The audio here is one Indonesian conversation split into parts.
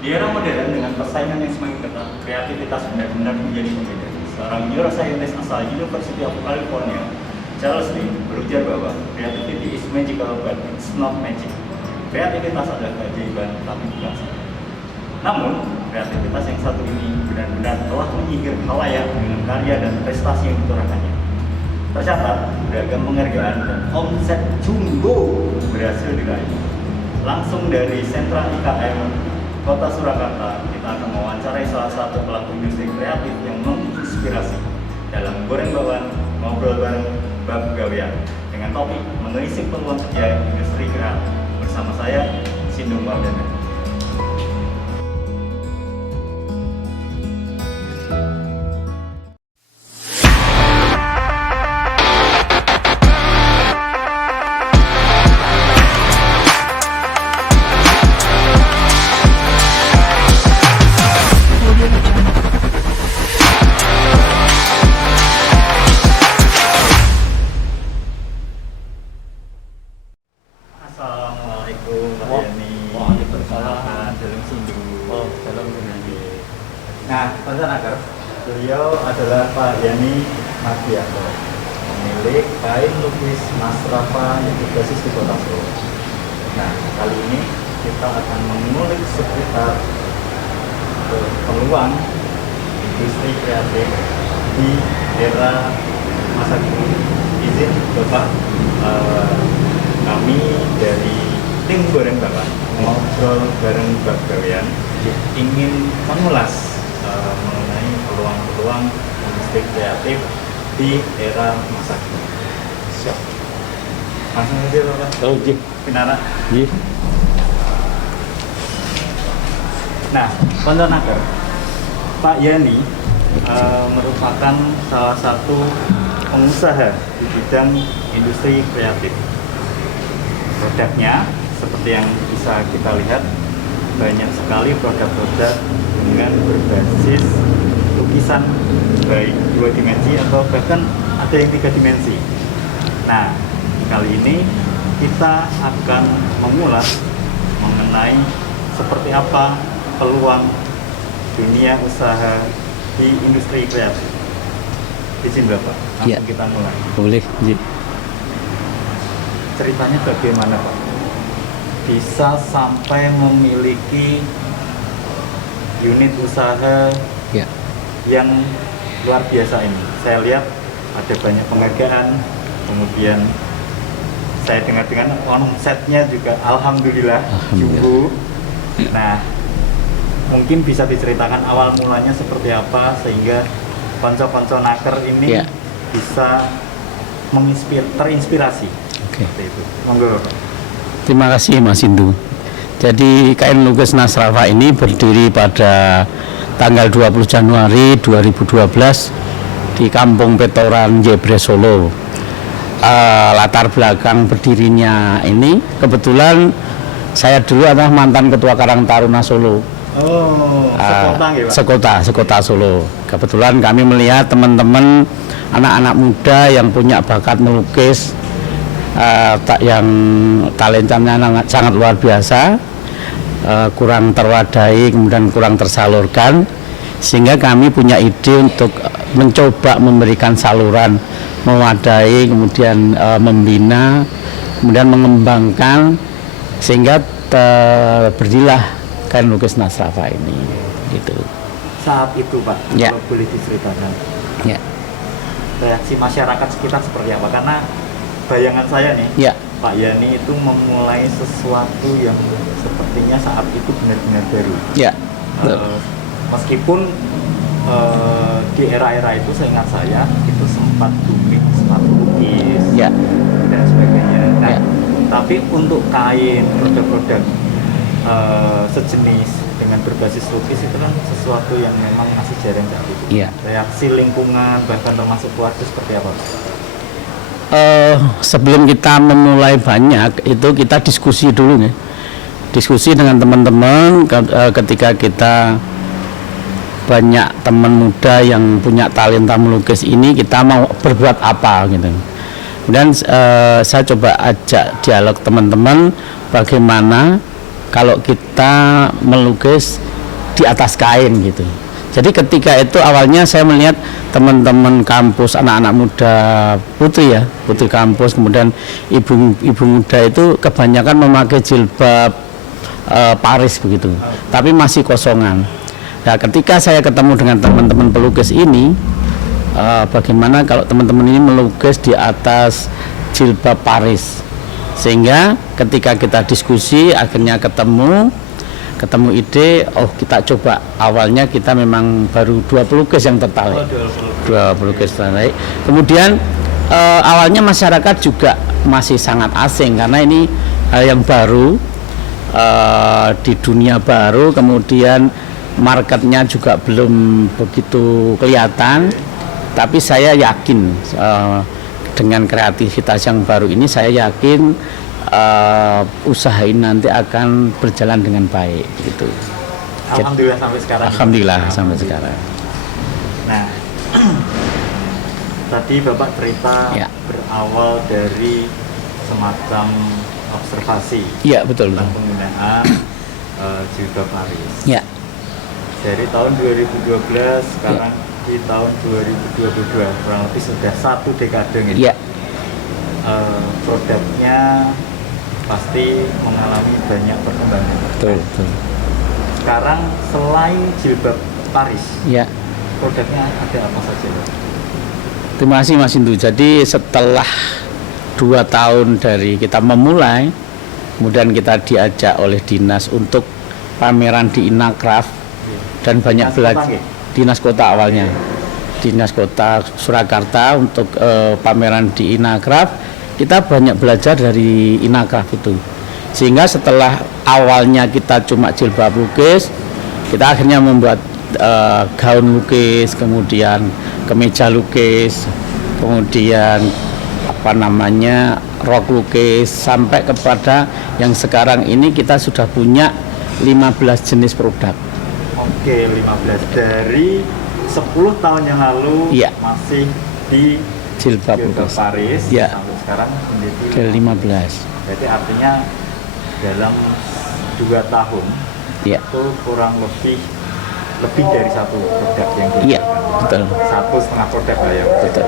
Di era modern dengan persaingan yang semakin ketat, kreativitas benar-benar menjadi pembeda. Seorang neuroscientist asal University of California, Charles Lee, berujar bahwa creativity is magical but it's not magic. Kreativitas adalah keajaiban, tapi bukan sihir. Namun, kreativitas yang satu ini benar-benar telah menyihir khalayak dengan karya dan prestasi yang ditorahkannya. Tercatat, beragam penghargaan dan omset jumbo berhasil diraih. Langsung dari sentra IKM Kota Surakarta, kita akan mewawancarai salah satu pelaku industri kreatif yang menginspirasi dalam goreng bawang ngobrol bareng Bab Gawean dengan topik menelisik peluang kerja industri kreatif. Bersama saya, Sindung Wardana. Assalamualaikum Pak Yani. Waalaikumsalam. Dalam Sindung. Oh, dalam Sindung. Nah, Pansan Akar, beliau adalah Pak Yani Mardianto, pemilik kain lukis Mas Rafa yang berbasis di Kota Solo. Nah, kali ini kita akan mengulik seputar peluang industri kreatif di era masa kini. Izin Bapak, kami dari tim goreng bawang ngobrol bareng Bab Gawean ingin mengulas mengenai peluang-peluang industri kreatif di era masa kini. Siap. Langsung aja Bapak. Oh, Ji. Pinara. Ji. Nah, Pansan Akar, Pak Yani merupakan salah satu pengusaha di bidang industri kreatif. Produknya seperti yang bisa kita lihat, banyak sekali produk-produk dengan berbasis lukisan baik 2 dimensi atau bahkan ada yang 3 dimensi. Nah, kali ini kita akan mengulas mengenai seperti apa peluang dunia usaha di industri kreatif. Izin Bapak, langsung Ya. kita mulai. Boleh, Ji. Ceritanya bagaimana Pak? Bisa sampai memiliki unit usaha Ya. yang luar biasa ini. Saya lihat ada banyak penghargaan, kemudian saya dengar omsetnya juga alhamdulillah jumbo. Nah, mungkin bisa diceritakan awal mulanya seperti apa sehingga konco-konco naker ini Ya. bisa terinspirasi. Oke. Seperti itu. Monggo Bapak. Terima kasih Mas Indu. Jadi kain lukis Mas Rafa ini berdiri pada tanggal 20 Januari 2012 di Kampung Petoran, Jebres, Solo. Latar belakang berdirinya ini kebetulan saya dulu adalah mantan ketua Karang Taruna Solo. Oh, sekota nggih, Pak? Sekota Solo. Kebetulan kami melihat teman-teman anak-anak muda yang punya bakat melukis, yang talentanya sangat luar biasa, kurang terwadai, kemudian kurang tersalurkan, sehingga kami punya ide untuk mencoba memberikan saluran, mewadai, kemudian membina, kemudian mengembangkan, sehingga berdirilah kain lukis Mas Rafa ini, gitu. Saat itu Pak, Ya. kalau boleh diceritakan Ya, reaksi masyarakat sekitar seperti apa? Karena bayangan saya nih, ya, Pak Yani itu memulai sesuatu yang sepertinya saat itu benar-benar baru. ya. Betul. Meskipun di era-era itu seingat saya itu sempat booming sepatu lukis Ya. dan sebagainya. Nah, Ya. tapi untuk kain produk-produk sejenis dengan berbasis lukis itu kan sesuatu yang memang masih jarang saat itu. Iya. Reaksi lingkungan bahkan termasuk keluarga seperti apa? Sebelum kita memulai banyak itu kita diskusi dulu nih, diskusi dengan teman-teman ketika kita banyak teman muda yang punya talenta melukis ini, kita mau berbuat apa gitu. Kemudian saya coba ajak dialog teman-teman bagaimana kalau kita melukis di atas kain gitu. Jadi ketika itu awalnya saya melihat teman-teman kampus, anak-anak muda putri ya, putri kampus, kemudian ibu muda itu kebanyakan memakai jilbab Paris begitu, tapi masih kosongan. Nah, ketika saya ketemu dengan teman-teman pelukis ini, bagaimana kalau teman-teman ini melukis di atas jilbab Paris, sehingga ketika kita diskusi akhirnya ketemu ide, oh kita coba. Awalnya kita memang baru 2 pelukis yang tertarik, 2 pelukis tertarik. Kemudian awalnya masyarakat juga masih sangat asing karena ini hal yang baru, di dunia baru, kemudian marketnya juga belum begitu kelihatan. Tapi saya yakin dengan kreativitas yang baru ini, saya yakin usaha ini nanti akan berjalan dengan baik gitu. Alhamdulillah sampai sekarang. Alhamdulillah sampai sekarang. Nah, tadi Bapak cerita Ya. berawal dari semacam observasi Iya, betul. tentang penggunaan jilbab Paris. Ya, Dari tahun 2012 sekarang di tahun 2022, kurang lebih sudah 1 dekade ini. ya, Produknya pasti mengalami banyak perkembangan. betul, betul. Sekarang selain jilbab Paris, Ya. produknya ada apa saja, Pak? Terima kasih Mas Indu. Jadi setelah 2 tahun dari kita memulai, kemudian kita diajak oleh dinas untuk pameran di Inakraf dan banyak Dinas belajar. Kota, nggih? Dinas Kota awalnya, Dinas Kota Surakarta untuk pameran di Inakraf. Kita banyak belajar dari Inakraf itu, sehingga setelah awalnya kita cuma jilbab lukis, kita akhirnya membuat gaun lukis, kemudian kemeja lukis, kemudian rok lukis, sampai kepada yang sekarang ini kita sudah punya 15 jenis produk. Oke, 15 dari 10 tahun yang lalu. Iya. Masih di Jilbab jilbab lukis. Paris, Iya. sampai sekarang menjadi Ke 15. Jadi artinya dalam 2 tahun Ya, itu kurang lebih dari 1 produk yang iya, digunakan. betul, 1,5 produk lah ya. betul.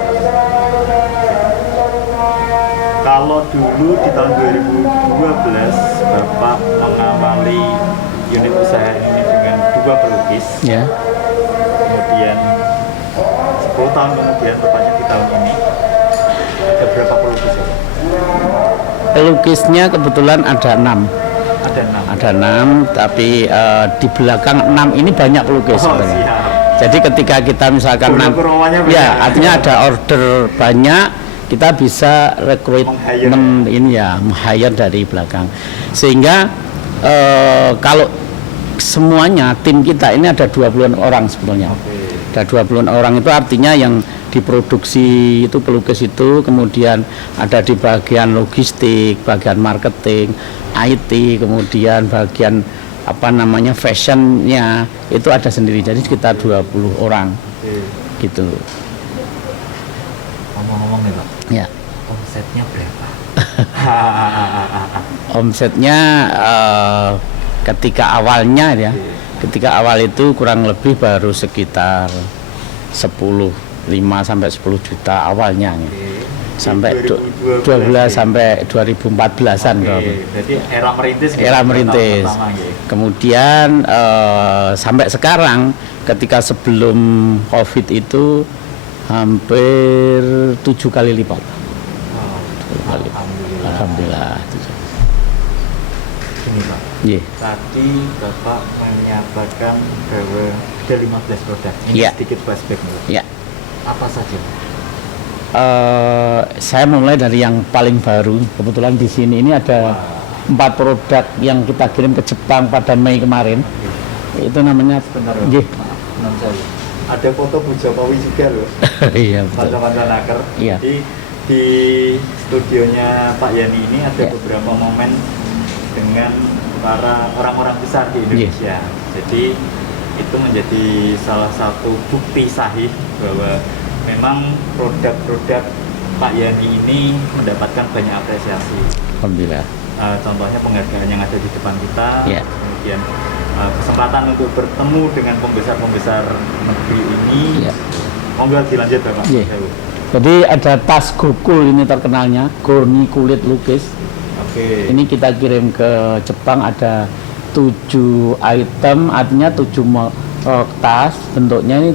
Kalau dulu di tahun 2012 Bapak mengawali unit usaha ini dengan 2 pelukis, Ya, kemudian 10 tahun kemudian, tepatnya di tahun ini, ada berapa pelukis ya, Pak? pelukisnya kebetulan ada 6. Ada 6. Ada 6, tapi di belakang 6 ini banyak pelukis Oh, sebenarnya. siap. Jadi ketika kita misalkan Kurang-kurangnya banyak. ya, artinya ada order banyak, kita bisa rekrutmen ini ya, hire dari belakang. Sehingga kalau semuanya tim kita ini ada 20-an orang sebetulnya. Oke. Ada 20-an orang, itu artinya yang diproduksi itu pelukis itu, kemudian ada di bagian logistik, bagian marketing, IT, kemudian bagian fashionnya itu ada sendiri. Jadi sekitar 20 orang Oke. gitu. Ngomong-ngomong nih Pak, Ya, omsetnya berapa? omsetnya ketika awalnya ya, ketika awal itu kurang lebih baru sekitar 5 sampai 10 juta awalnya ya. Sampai 12 sampai 2014-an. Oke, jadi era merintis. Era merintis. Pertama, gitu. Kemudian sampai sekarang, ketika sebelum COVID itu hampir 7 kali lipat. Oh, 7 kali lipat. Alhamdulillah. Alhamdulillah. Gini Pak, Iya. tadi Bapak menyatakan bahwa ada 15 produk. Ini Iya. sedikit flashback nih, Pak. Ya. Apa saja? Saya mulai dari yang paling baru. Kebetulan di sini ini ada 4 produk yang kita kirim ke Jepang pada Mei kemarin. Itu namanya Benar, Nggih. maaf, non saya. Ada foto Bu Jokowi juga loh. Iya, betul. Panca-panca naker. Iya. Di studionya Pak Yani ini ada Iya. beberapa momen dengan para orang-orang besar di Indonesia. Jadi itu menjadi salah satu bukti sahih bahwa memang produk-produk Pak Yani ini mendapatkan banyak apresiasi. Alhamdulillah. contohnya penghargaan yang ada di depan kita, Ya. kemudian kesempatan untuk bertemu dengan pembesar-pembesar negeri ini. Ya. Monggo dilanjut Bapak. Ya. Jadi ada tas Gokul ini terkenalnya, goni kulit lukis. Oke. Ini kita kirim ke Jepang, ada 7 item, artinya 7 tas. Bentuknya ini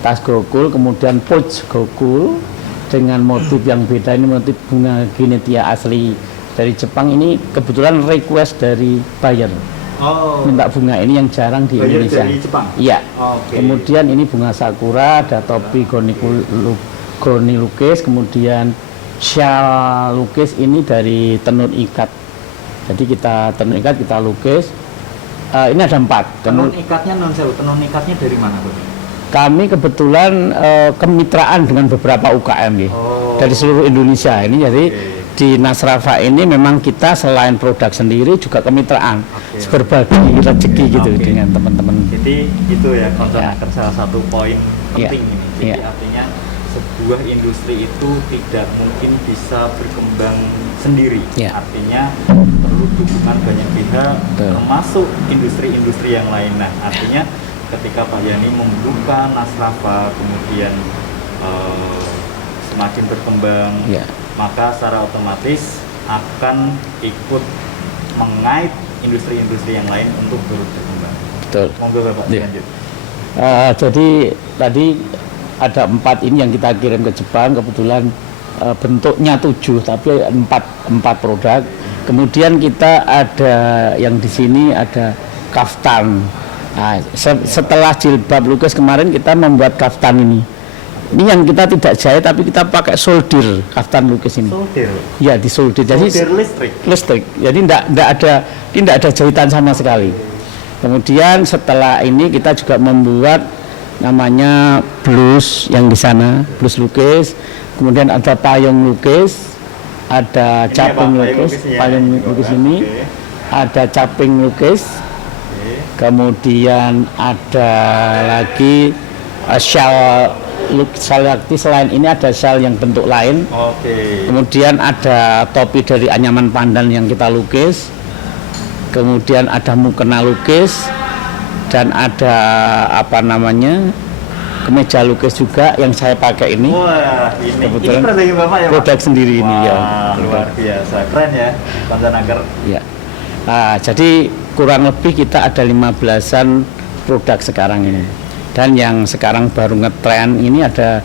tas Gokul, kemudian pouch Gokul dengan motif yang beda. Ini motif bunga Ginetia asli dari Jepang. Ini kebetulan request dari buyer, Oh. minta bunga ini yang jarang di Buyer Indonesia. dari Jepang? Iya. Oke. Kemudian ini bunga sakura, ada topi goni lukis, kemudian shawl lukis ini dari tenun ikat. Jadi kita tenun ikat, kita lukis. Ini ada 4. Tenun ikatnya non sewu. Tenun ikatnya dari mana Bapak? Kami kebetulan kemitraan dengan beberapa UKM ya, Oh. dari seluruh Indonesia. Ini jadi Oke. di Nasrafa ini memang kita selain produk sendiri juga kemitraan, Oke. berbagi rezeki gitu Oke. dengan teman-teman. Jadi itu ya concern salah satu poin Ya. penting ini. Jadi Ya. artinya sebuah industri itu tidak mungkin bisa berkembang sendiri. Ya. Artinya perlu dukungan banyak pihak, Betul. termasuk industri-industri yang lain. Nah, artinya ketika Pak Yani membuka Nasrafa, kemudian semakin berkembang, Ya. maka secara otomatis akan ikut mengait industri-industri yang lain untuk turut berkembang. Betul. Monggo Bapak Ya. lanjut. Jadi tadi ada 4 ini yang kita kirim ke Jepang, kebetulan bentuknya 7 tapi 4 produk. Kemudian kita ada yang di sini ada kaftan. Nah, setelah jilbab lukis kemarin kita membuat kaftan ini. Ini yang kita tidak jahit tapi kita pakai solder kaftan lukis ini. Solder. Ya, di solder. Jadi Solder listrik. listrik. Jadi tidak ada jahitan sama sekali. Kemudian setelah ini kita juga membuat namanya blus yang di sana, blus lukis. Kemudian ada payung lukis, ada Ini caping apa? lukis, Lukisnya. payung lukis ini, Oke. ada caping lukis. Oke. Kemudian ada lagi shawl lukis. Selain ini ada shawl yang bentuk lain. Oke. Kemudian ada topi dari anyaman pandan yang kita lukis. Kemudian ada mukena lukis dan ada kemeja lukis juga yang saya pakai ini. Wah, ini Kebetulan produk Bapak ya, Pak? produk sendiri ini ya. Wah, luar biasa. Keren ya, Konsenaker. Ya. Nah, jadi kurang lebih kita ada 15-an produk sekarang ini. Dan yang sekarang baru ngetren ini ada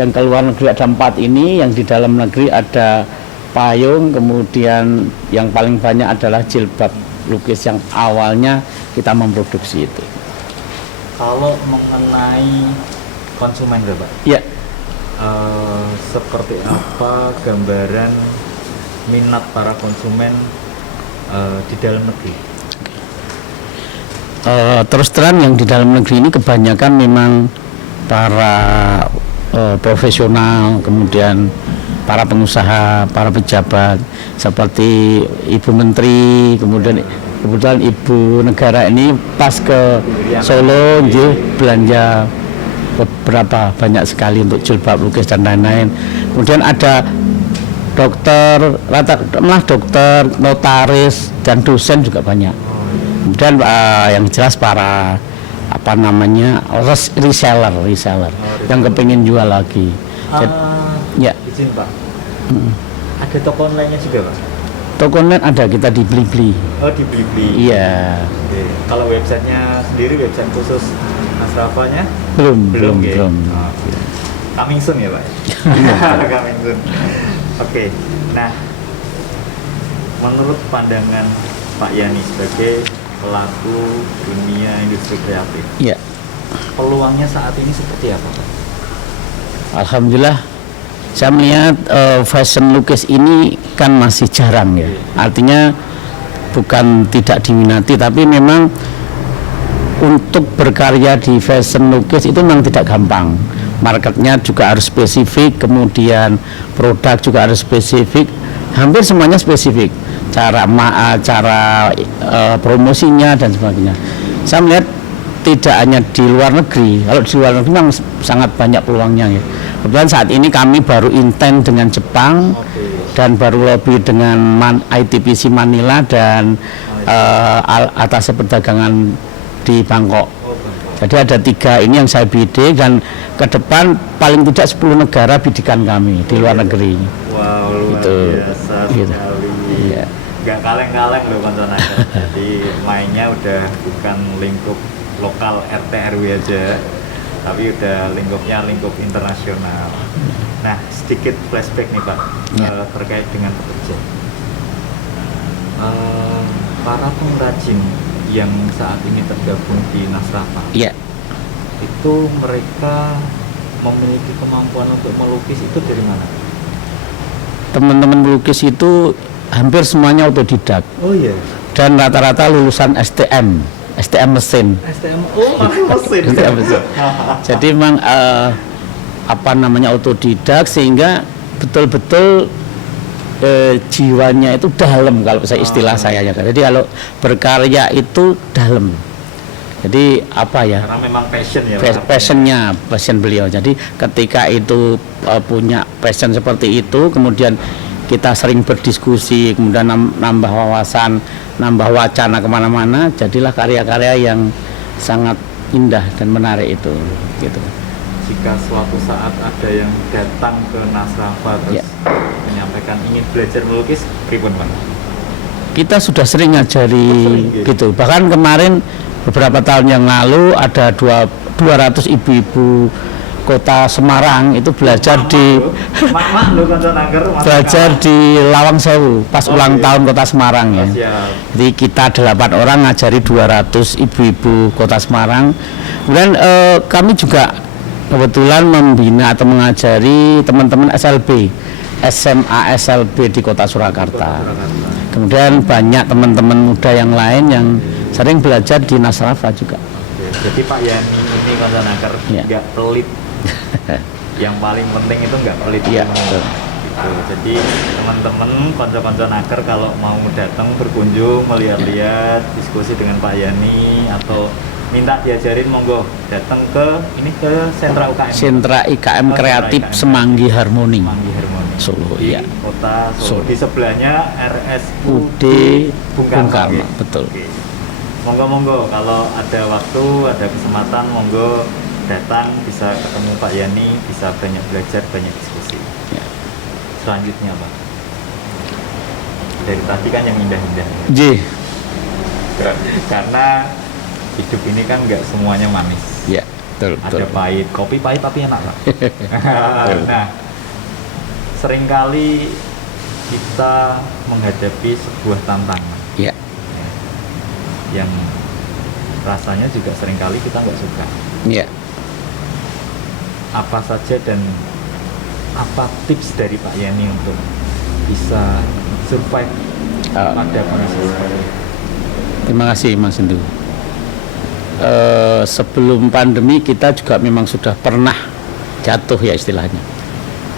yang ke luar negeri ada 4 ini, yang di dalam negeri ada payung, kemudian yang paling banyak adalah jilbab lukis yang awalnya kita memproduksi itu. Kalau mengenai konsumen Bapak, Ya, seperti apa gambaran minat para konsumen di dalam negeri? terus terang yang di dalam negeri ini kebanyakan memang para profesional, kemudian para pengusaha, para pejabat seperti Ibu Menteri, kemudian kebetulan Ibu Negara ini pas ke Solo dia belanja beberapa banyak sekali untuk jilbab lukis dan lain-lain. Kemudian ada dokter, malah dokter, notaris dan dosen juga banyak. Kemudian yang jelas para reseller yang kepingin jual lagi. Ya. Izin Pak, ada toko online-nya juga Pak? Toko online ada, kita di Blibli. Oh, di Blibli. Iya. Oke. Kalau websitenya sendiri, website khusus Nasrafanya? Belum. Ya? Oh, coming soon ya Pak? Coming soon. Oke. Nah, menurut pandangan Pak Yani sebagai pelaku dunia industri kreatif, Iya. peluangnya saat ini seperti apa Pak? Alhamdulillah, saya melihat fashion lukis ini kan masih jarang ya. Artinya bukan tidak diminati, tapi memang untuk berkarya di fashion lukis itu memang tidak gampang. Marketnya juga harus spesifik, kemudian produk juga harus spesifik, hampir semuanya spesifik. Cara promosinya dan sebagainya. Saya melihat tidak hanya di luar negeri, kalau di luar negeri memang sangat banyak peluangnya ya. Kebetulan saat ini kami baru intent dengan Jepang dan baru lobby dengan ITPC Manila dan atas perdagangan di Bangkok. Jadi ada 3 ini yang saya bidik, dan ke depan paling tidak 10 negara bidikan kami di luar negeri. Wow, luar Gitu. biasa Gitu. sekali. Iya. Gak kaleng-kaleng loh konsonaker. Jadi mainnya udah bukan lingkup lokal RT RW aja, tapi udah lingkup internasional. Nah, sedikit flashback nih Pak, Ya. terkait dengan pekerja. Para pengrajin yang saat ini tergabung di Nasrafa, Iya. itu mereka memiliki kemampuan untuk melukis itu dari mana? Teman-teman melukis itu hampir semuanya otodidak, Oh iya. dan rata-rata lulusan STM mesin. STM, mesin. STM mesin. Jadi memang otodidak, sehingga betul-betul jiwanya itu dalam, kalau saya istilah saya ya. Jadi kalau berkarya itu dalam. Jadi apa ya? Karena memang passion ya Pak? Passion beliau. Jadi ketika itu punya passion seperti itu, kemudian kita sering berdiskusi, kemudian nambah wawasan, nambah wacana kemana-mana, jadilah karya-karya yang sangat indah dan menarik itu. Gitu. Jika suatu saat ada yang datang ke Nasrafa terus Ya. menyampaikan ingin belajar melukis, pripun Pak? Kita sudah sering ngajari Sering, gitu. Bahkan kemarin beberapa tahun yang lalu ada 200 ibu-ibu kota Semarang itu belajar di Mak lo konsonaker belajar di Lawang Sewu pas ulang tahun kota Semarang ya. Siap. Jadi kita 8 orang ngajari 200 ibu-ibu kota Semarang. Kemudian kami juga kebetulan membina atau mengajari teman-teman SLB, SMA SLB di kota Surakarta. Kemudian banyak teman-teman muda yang lain yang sering belajar di Nasrafa juga. Jadi Pak Yani ini konsonaker Ya. nggak pelit. Yang paling penting itu nggak pelit Iya, ilmu. betul. Gitu. Jadi teman-teman konco-konco naker kalau mau datang berkunjung melihat-lihat, diskusi dengan Pak Yani atau minta diajarin, monggo datang ke sentra UKM. Sentra IKM Oh, Kreatif sentra IKM. Semanggi Harmoni Semanggi Harmoni. Solo, Di iya. kota Solo. Solo. Di sebelahnya RSUD UD Bung Bung Karno. Karno, Oke. betul. Oke. Monggo kalau ada waktu, ada kesempatan, monggo datang, bisa ketemu Pak Yani, bisa banyak belajar, banyak diskusi. Ya. Selanjutnya Pak, dari tadi kan yang indah-indah. J. Karena hidup ini kan nggak semuanya manis. Ya, betul, Ada betul. pahit, kopi pahit tapi enak Pak. Nah, seringkali kita menghadapi sebuah tantangan Ya. yang rasanya juga seringkali kita nggak suka. Ya. Apa saja dan apa tips dari Pak Yani untuk bisa survive pada kondisi seperti ini? Terima kasih Mas Hindu. Sebelum pandemi kita juga memang sudah pernah jatuh ya istilahnya.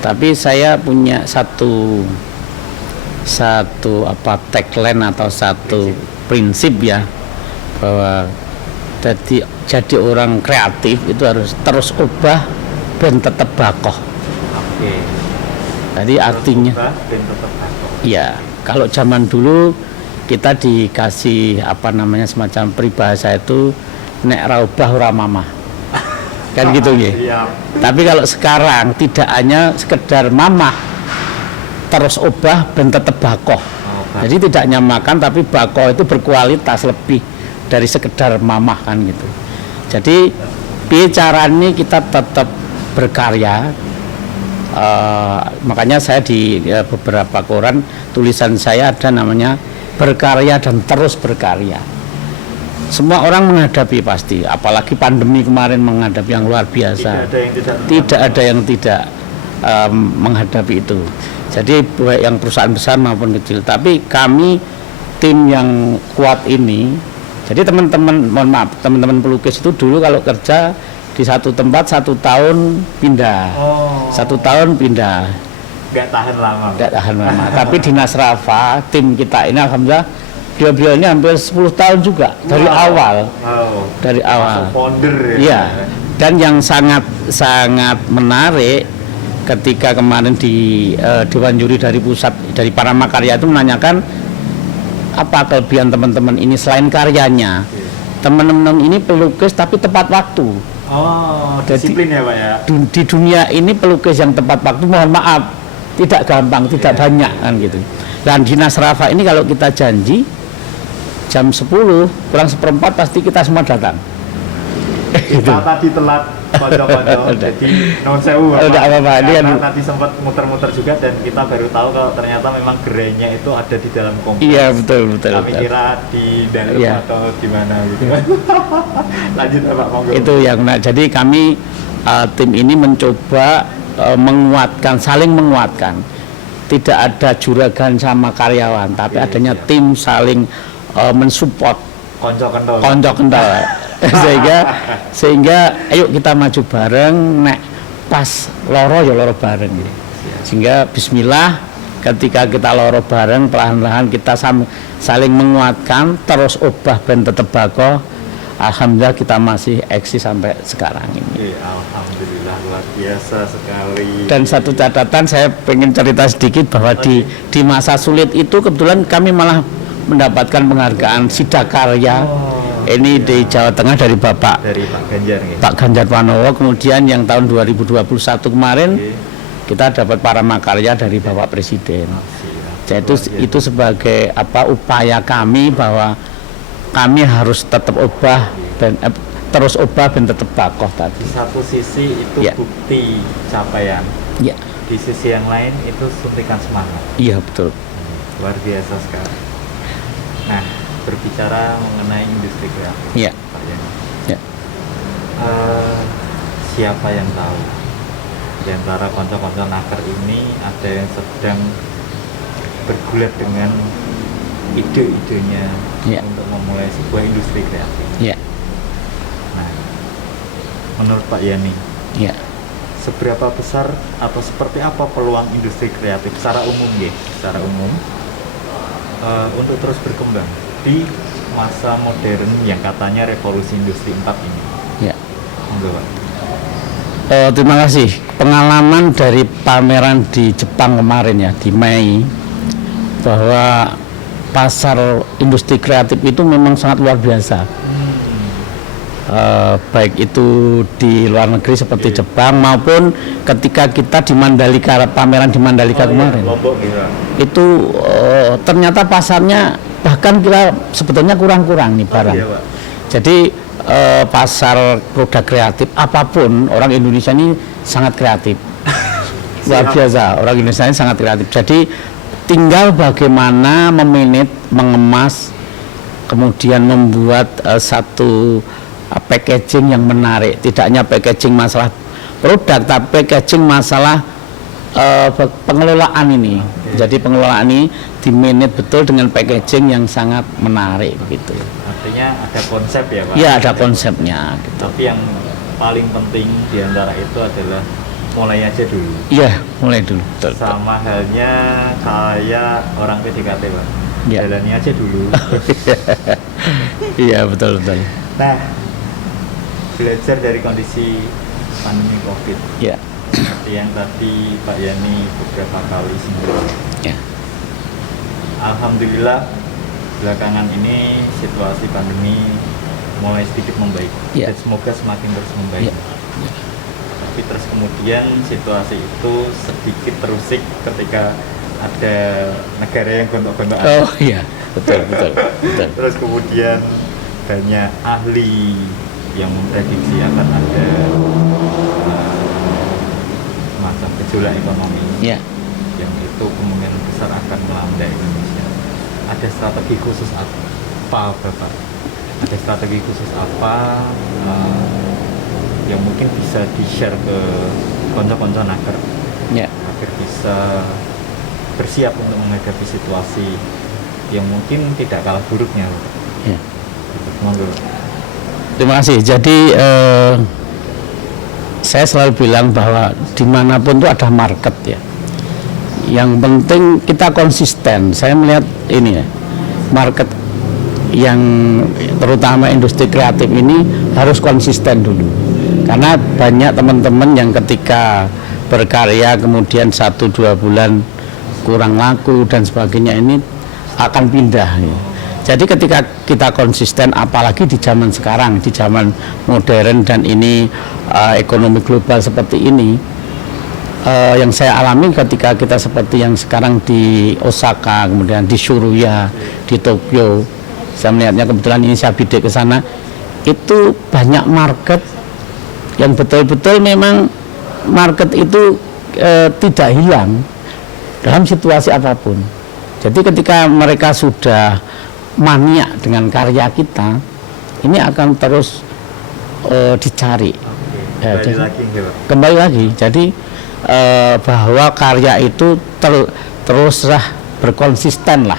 Tapi saya punya satu tagline atau satu prinsip ya, bahwa jadi orang kreatif itu harus terus ubah dan tetap bakoh. Oke. Jadi artinya Terus ubah dan tetap bakoh. ya, kalau zaman dulu kita dikasih semacam peribahasa itu nek ra ubah ora mamah. Kan gitu ya. Siap. Tapi kalau sekarang tidak hanya sekedar mamah, terus ubah dan tetap bakoh. Oh, Pak. Jadi tidak hanya makan, tapi bakoh itu berkualitas lebih dari sekedar mamah kan gitu. Jadi piye caranya kita tetap berkarya. Makanya saya di beberapa koran tulisan saya ada namanya berkarya dan terus berkarya. Semua orang menghadapi pasti, apalagi pandemi kemarin menghadapi yang luar biasa. Tidak ada yang tidak menghadapi itu. Jadi baik yang perusahaan besar maupun kecil. Tapi kami tim yang kuat ini, jadi teman-teman pelukis itu dulu kalau kerja di satu tempat 1 tahun pindah, 1 tahun pindah, nggak tahan lama. tidak tahan lama. Tapi di Nasrafa tim kita ini alhamdulillah beliau ini hampir 10 tahun juga dari awal. Dari awal. Masuk founder ya. Iya. Dan yang sangat menarik ketika kemarin di Dewan Juri dari pusat dari Paramakarya itu menanyakan apa kelebihan teman-teman ini selain karyanya. Teman-teman ini pelukis tapi tepat waktu. Oh, Jadi, disiplin ya Pak ya. Di dunia ini pelukis yang tepat waktu, mohon maaf, tidak gampang, tidak banyak kan gitu. Dan di Nasrafa ini kalau kita janji jam 10 kurang seperempat pasti kita semua datang. Kita tadi telat kocok-kocok, jadi non sewu Pak. Udah apa-apa, ini Karena kan- tadi sempat muter-muter juga dan kita baru tahu kalau ternyata memang gerainya itu ada di dalam kompleks. Iya betul. Kami kira di dalam Iya. atau di mana gitu. Lanjut Pak, monggo. Itu yang menarik. Jadi kami tim ini mencoba menguatkan, saling menguatkan. Tidak ada juragan sama karyawan, tapi Iya, adanya siap. tim saling mensupport Konco kendol. konco kendal. sehingga ayo kita maju bareng, nek pas loro ya loro bareng. Sehingga bismillah ketika kita loro bareng perlahan-lahan kita saling menguatkan, terus obah ben tetep bako. Alhamdulillah kita masih eksis sampai sekarang ini. Alhamdulillah luar biasa sekali. Dan satu catatan saya pengen cerita sedikit bahwa di masa sulit itu kebetulan kami malah mendapatkan penghargaan Sidakarya. Ini di Jawa Tengah dari Bapak dari Pak Ganjar ya. Pak Ganjar Pranowo. Kemudian yang tahun 2021 kemarin kita dapat Paramakarya dari Bapak Presiden. Jadi itu sebagai upaya kami bahwa kami harus tetap obah dan terus obah dan tetap bakoh tadi. Di satu sisi itu Ya. bukti capaian. Ya, Di sisi yang lain itu suntikan semangat. iya betul. Luar biasa sekali. Nah, berbicara mengenai industri kreatif, Ya, Pak Yani. ya. Siapa yang tahu di antara konco-konco naker ini ada yang sedang bergulat dengan ide-idenya Ya. untuk memulai sebuah industri kreatif. Ya, Nah, menurut Pak Yani, ya. seberapa besar atau seperti apa peluang industri kreatif secara umum ya, secara umum untuk terus berkembang di masa modern yang katanya revolusi industri 4 ini? Ya. Monggo, Pak. Terima kasih. Pengalaman dari pameran di Jepang kemarin ya di Mei, bahwa pasar industri kreatif itu memang sangat luar biasa. Baik itu di luar negeri seperti Jepang maupun ketika kita di Mandalika, pameran di Mandalika kemarin. Lombok gitu. Itu ternyata pasarnya bahkan kita sebetulnya kurang-kurang nih barang. Iya, Pak. Jadi pasar produk kreatif apapun, orang Indonesia ini sangat kreatif. Luar biasa, orang Indonesia ini sangat kreatif. Jadi tinggal bagaimana memanage, mengemas, kemudian membuat satu packaging yang menarik. Tidak hanya packaging masalah produk, tapi packaging masalah pengelolaan ini. Jadi pengelolaan ini dimanage betul dengan packaging yang sangat menarik begitu. Artinya ada konsep ya, Pak? Ya, ada konsepnya gitu. Tapi yang paling penting diantara itu adalah mulai aja dulu. Iya, mulai dulu. Betul, betul. Sama halnya kayak orang PDKT, Pak. Ya. Jalani aja dulu. Iya, betul betul. Nah, belajar dari kondisi pandemi COVID, Ya, seperti yang tadi Pak Yani beberapa kali singgung. ya, Alhamdulillah belakangan ini situasi pandemi mulai sedikit membaik Ya. dan semoga semakin terus membaik. Ya. Tapi terus kemudian situasi itu sedikit terusik ketika ada negara yang gontok-gontokan. oh iya, betul betul betul. Terus kemudian banyak ahli yang memprediksi akan ada semacam gejolak ekonomi Ya, yang itu kemungkinan besar akan melanda Indonesia. Ada strategi khusus apa, Bapak? Ada strategi khusus apa yang mungkin bisa di-share ke konco-konco naker ya. agar bisa bersiap untuk menghadapi situasi yang mungkin tidak kalah buruknya, Bapak? Ya. Monggo. Terima kasih. Jadi saya selalu bilang bahwa dimanapun itu ada market ya. Yang penting kita konsisten. Saya melihat ini ya, market yang terutama industri kreatif ini harus konsisten dulu. Karena banyak teman-teman yang ketika berkarya kemudian 1-2 bulan kurang laku dan sebagainya, ini akan pindah. Jadi ketika kita konsisten, apalagi di zaman sekarang, di zaman modern dan ini ekonomi global seperti ini, yang saya alami ketika kita seperti yang sekarang di Osaka, kemudian di Shibuya, di Tokyo, saya melihatnya kebetulan ini saya bidik ke sana, itu banyak market yang betul-betul memang market itu tidak hilang dalam situasi apapun. Jadi ketika mereka sudah maniak dengan karya kita, ini akan terus dicari. Kembali lagi, jadi bahwa karya itu teruslah berkonsisten lah.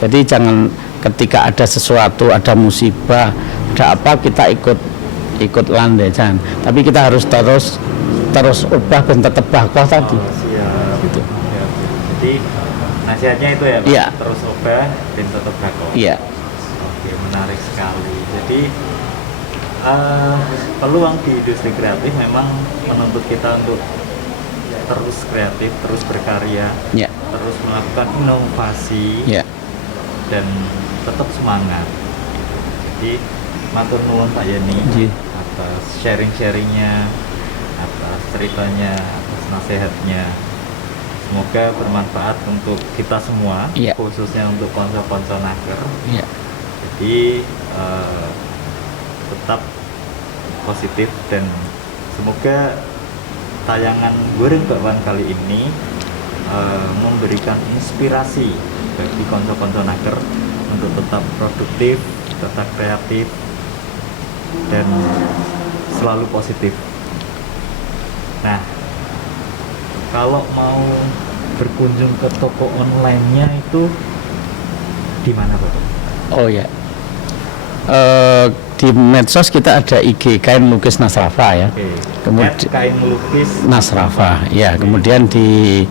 Jadi jangan ketika ada sesuatu, ada musibah, ada apa, kita ikut landai, jangan. Tapi kita harus terus ubah dan tetap bakoh tadi. Siap. Gitu. Ya. Jadi nasihatnya itu ya, Pak? Iya. Terus ubah dan tetap bakoh. Iya. Oke, menarik sekali. Jadi peluang di industri kreatif memang menuntut kita untuk terus kreatif, terus berkarya, Ya. terus melakukan inovasi, Ya. dan tetap semangat. Jadi matur nuwun Pak Yani Iya. atas sharing-sharingnya, atas ceritanya, atas nasihatnya. Semoga bermanfaat untuk kita semua, Iya. khususnya untuk konco-konco naker. Ya. Jadi tetap positif dan semoga tayangan Goreng Bakwan kali ini memberikan inspirasi bagi konco-konco naker untuk tetap produktif, tetap kreatif, dan selalu positif. Nah, kalau mau berkunjung ke toko online-nya itu di mana, Pak? Oh ya. Di medsos kita ada IG Kain Lukis Nasrafa ya. Oke. Kemudian Kain Lukis Nasrafa, ya. Kemudian di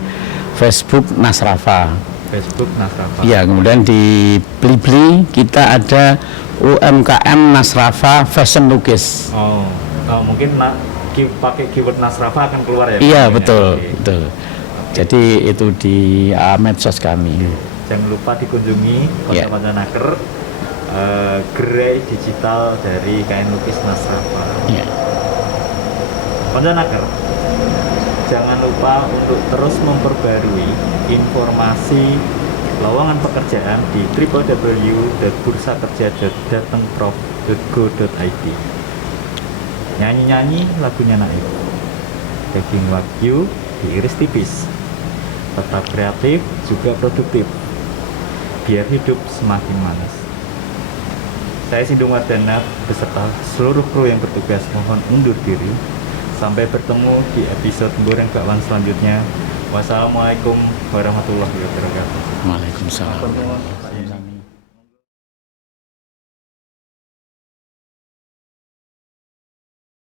Facebook Nasrafa. Facebook Nasrafa. Ya, kemudian di Blibli kita ada UMKM Nasrafa Fashion Lukis. Oh, mungkin pakai keyword Nasrafa akan keluar ya? Iya, Pak? betul, Oke. betul. Jadi itu di medsos kami. Jangan lupa dikunjungi Iya. konco-konco naker gerai digital dari Kain Lukis Nasrafa. Ya. Konco naker, jangan lupa untuk terus memperbarui informasi lowongan pekerjaan di www.bursakerja.datengprof.go.id. Nyanyi-nyanyi lagunya Naif. Daging wagyu diiris tipis. Tetap kreatif juga produktif. Biar hidup semakin manis. Saya Sindung Wardana beserta seluruh kru yang bertugas mohon undur diri. Sampai bertemu di episode Goreng Bakwan selanjutnya. Wassalamualaikum warahmatullahi wabarakatuh. Waalaikumsalam.